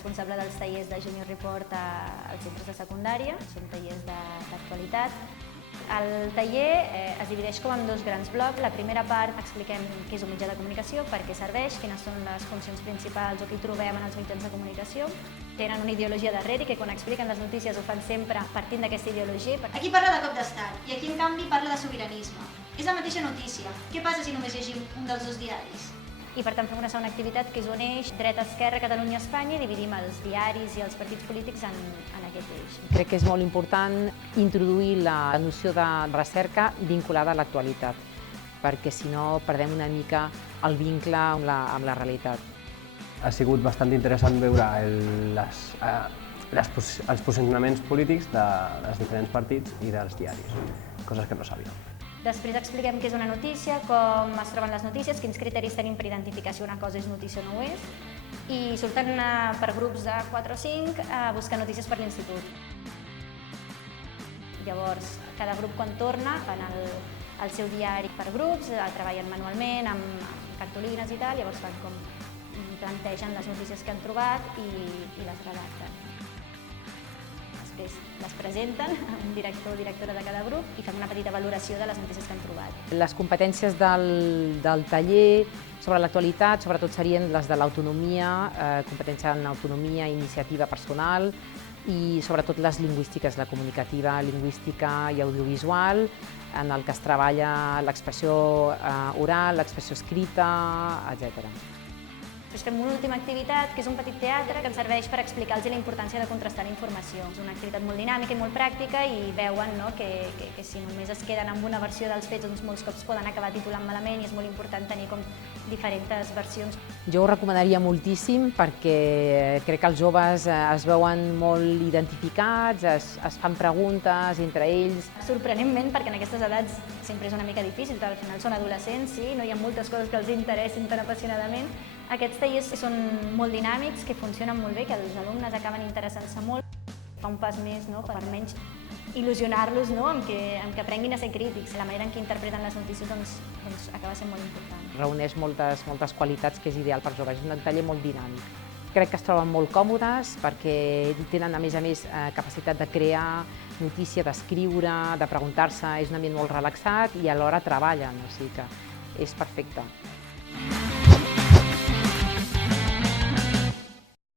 responsable dels tallers de Junior Report als centres de secundària, són tallers d'actualitat. El taller es divideix com en dos grans blocs. La primera part expliquem què és un mitjà de comunicació, per què serveix, quines són les funcions principals o què hi trobem en els mitjans de comunicació. Tenen una ideologia darrere que quan expliquen les notícies ho fan sempre partint d'aquesta ideologia. Aquí parla de cop d'estat i aquí en canvi parla de sobiranisme. És la mateixa notícia. Què passa si només llegim un dels dos diaris? I per tant fem una segona activitat que és uneix dreta-esquerra, Catalunya-Espanya, i dividim els diaris i els partits polítics en aquest eix. Crec que és molt important introduir la noció de recerca vinculada a l'actualitat, perquè si no perdem una mica el vincle amb la realitat. Ha sigut bastant interessant veure els posicionaments polítics dels diferents partits i dels diaris, coses que no sabíem. Després expliquem què és una notícia, com es troben les notícies, quins criteris tenim per identificar si una cosa és notícia o no ho és, i surten per grups de 4 o 5 a buscar notícies per l'institut. Llavors, cada grup quan torna fan el seu diari per grups, treballen manualment amb cartolines i tal, llavors fan com plantegen les notícies que han trobat i les redacten. Després les presenten a un director o directora de cada grup i fem una petita valoració de les notícies que han trobat. Les competències del taller sobre l'actualitat sobretot serien les de l'autonomia, competència en autonomia, iniciativa personal i sobretot les lingüístiques, la comunicativa, lingüística i audiovisual, en el que es treballa l'expressió oral, l'expressió escrita, etc. Després fem una última activitat, que és un petit teatre, que ens serveix per explicar-los la importància de contrastar la informació. És una activitat molt dinàmica i molt pràctica i veuen que si només es queden amb una versió dels fets, doncs molts cops poden acabar titulant malament i és molt important tenir com diferents versions. Jo ho recomanaria moltíssim perquè crec que els joves es veuen molt identificats, es fan preguntes entre ells. Sorprenentment, perquè en aquestes edats sempre és una mica difícil, al final són adolescents, sí, no hi ha moltes coses que els interessin tan apassionadament. Aquests tallers són molt dinàmics, que funcionen molt bé, que els alumnes acaben interessant-se molt. Fa un pas més per almenys il·lusionar-los amb que aprenguin a ser crítics. La manera en què interpreten les notícies doncs, acaba sent molt important. Reuneix moltes qualitats que és ideal per joves. És un taller molt dinàmic. Crec que es troben molt còmodes perquè tenen, a més, capacitat de crear notícia, d'escriure, de preguntar-se. És un ambient molt relaxat i alhora treballen, o sigui que és perfecte.